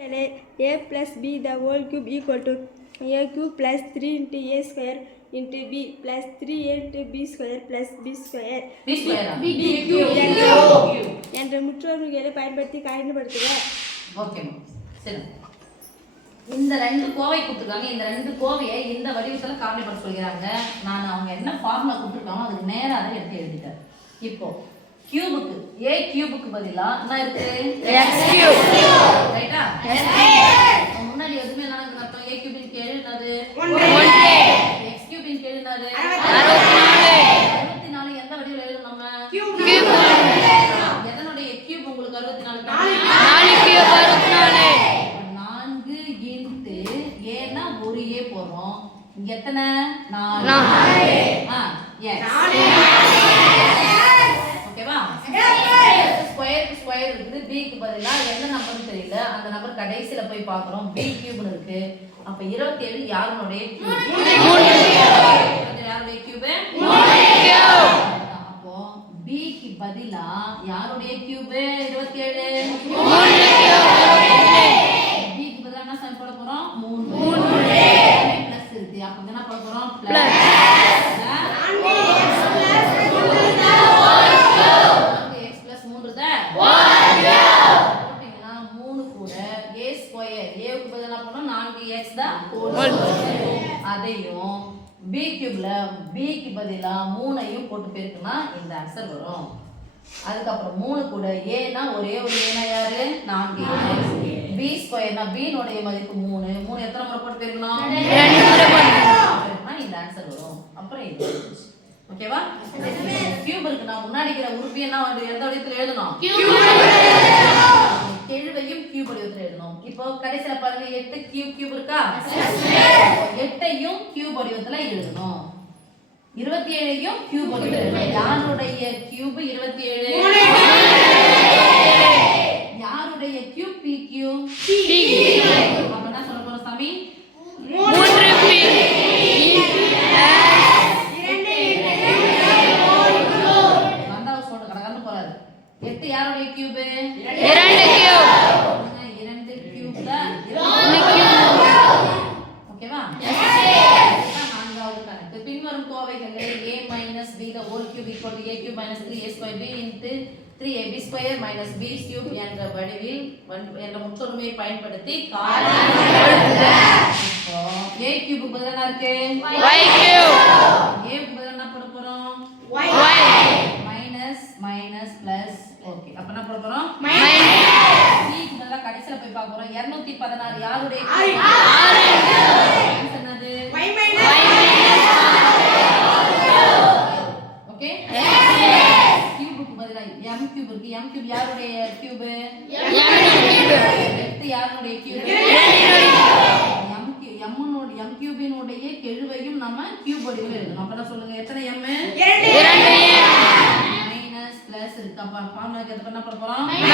a plus b the whole cube equal to a cube plus 3 into a square into b plus 3 into b square plus b square என்ற முற்றொருமைகளை பயன்படுத்தி கடினப்படுத்துக. ஓகேம்மா, சரி. இந்த ரெண்டு கோவை கொடுத்துருக்காங்க. இந்த ரெண்டு கோவையை இந்த வடிவத்தில் காரணிப்படுத்த சொல்கிறாங்க. நான் அவங்க என்ன ஃபார்முலா கொடுத்துருக்காங்களோ அதுக்கு நேராக அதை எடுத்து எழுதிட்டேன். இப்போ கியூபுக்கு a கியூபுக்கு பதிலா என்ன இருக்கு? x cube. ரைட்டா? முன்னாடி எதுமே என்ன அர்த்தம்? a கியூபின் கீழ் என்னது? 1 x கியூபின் கீழ் என்னது? 64 எந்த வடிவத்தில் எழுதணும் நம்ம? கியூப். எதனுடைய கியூப் உங்களுக்கு 64? 4 கியூப் 64. 4 இன்டு ஏனா ஒரு a போறோம். இங்க எத்தனை? 4. ஓகேவா? ஸ்கொயர் இருக்குது. b க்கு பதிலா என்ன நம்பர்னு தெரியல. அந்த நம்பர் கடைசில போய் பார்க்கறோம். b கியூப்னு இருக்கு. அப்ப 27 யாருடைய கியூப்? 3 யாருடைய கியூப்? 3 கியூப். அப்போ b க்கு பதிலா யாருடைய கியூப்? 27 3 கியூப். b க்கு பதிலா என்ன சம் போட போறோம்? 3 பிளஸ் இருக்கு. அப்ப என்ன போட போறோம்? பிளஸ் அதையும் b கியூப்ல b க்கு பதிலா 3 ஐயும் போட்டு பெருக்குனா இந்த ஆன்சர் வரும். அதுக்கு அப்புறம் 3 கூட a னா ஒரே ஒரு a னா யாரு? 4 b ஸ்கொயர்னா b னுடைய மதிப்பு 3 எத்தனை முறை போட்டு பெருக்கணும்? 2 முறை பெருக்கினா இந்த ஆன்சர் வரும். அப்புறம் இது ஓகேவா? கியூப் இருக்கு. நான் முன்னாடி இருக்கிற உறுப்பு என்ன எந்த வடிவத்தில் எழுதணும்? கெழுவையும் கியூப் வடிவத்தில் எழுதணும். இப்போ கடைசில பாருங்க 8 கியூப் இருக்கா? 8ஐயும் கியூப் வடிவத்துல எழுதணும். 27ஐயும் கியூப் வடிவத்துல எழுதணும். யாருடைய கியூப் 27? யாருடைய கியூப்? p cube. அப்ப என்ன சொல்ல போறோம் சாமி? 3p வந்தாவ சொல்ற கடகன்னு போறாரு. 8 யாருடைய கியூப்? 2 கியூப். 2 கியூப்ல 2 கியூப். ஓகேவா? நான்காவது கணக்கு. பின்வரும் கோவைகளில் a - b the whole cube equal to a cube minus 3a square b into 3ab square minus b cube என்ற வடிவில் என்ற முற்றொருமையை பயன்படுத்தி காரணிப்படுத்துக. இப்போ a cube பதிலா என்ன இருக்கு? y cube. a க்கு பதிலா என்ன போட போறோம்? y minus plus. ஓகே, அப்ப என்ன போட போறோம்? மைனஸ். b க்கு பதிலா கடைசில போய் பார்க்க போறோம். 216 யாருடைய கியூப்? 6 என்னது? y ஓகே, கியூபுக்கு பதிலா m கியூப் இருக்கு. m கியூப் யாருடைய கியூப்? m யாருடைய கியூப்? m கியூபினுடைய கெழுவையும் நம்ம கியூப் வடிவில் எழுதணும். அப்ப என்ன சொல்லுங்க? எத்தனை m? 2 மைனஸ் பிளஸ் இருக்கு. அப்ப ஃபார்முலாக்கு என்ன பண்ண போறோம்? மைனஸ்.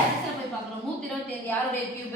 கடைசில போய் பார்க்கறோம். 125 யாருடைய கியூப்?